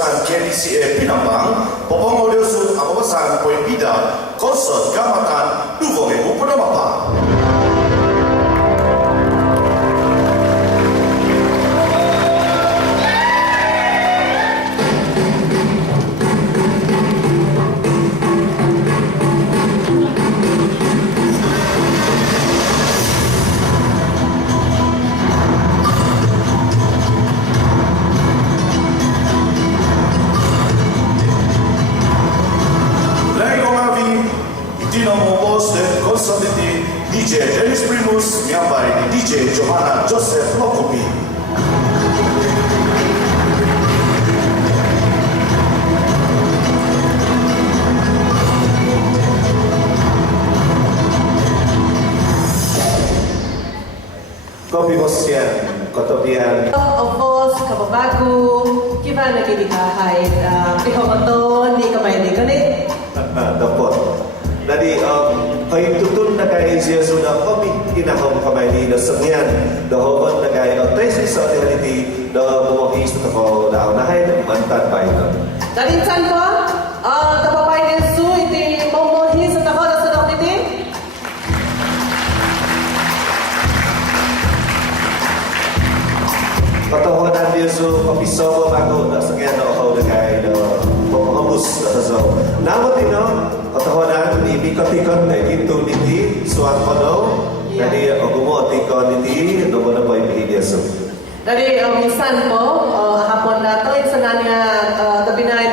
Keputusan KDCA Pinambang, Popongolio Sud Abawasan Poin Bida, Konsert Gamatan, Duvonge Upunamapa. DJ Dennis Primus, Miabai di DJ Johanna Joseph Lokopi. Kopi Bosian, Kotopian. Of course, kababago, kiba na kinikahay, pihokoton, di kamay di kanit. Dapat. Jadi, kayu tutun na kay siya sudah kopi kinahom kamay ni nasangyan dahon na kay trace sa reality da buwahis na ko daw na hay mantan pa ito. Dari insan po, tapapay din su, iti buwahis sa tako na sa dok iti. Katawanan dia su kopi sobo ako nasangyan na ako na kay pamahambus na sa naman din no katawanan ibikot-ikot na ito niti suat pano jadi gumo tikon niti no na po ibigay so Dari minsan po hapon na to insan nga tabi na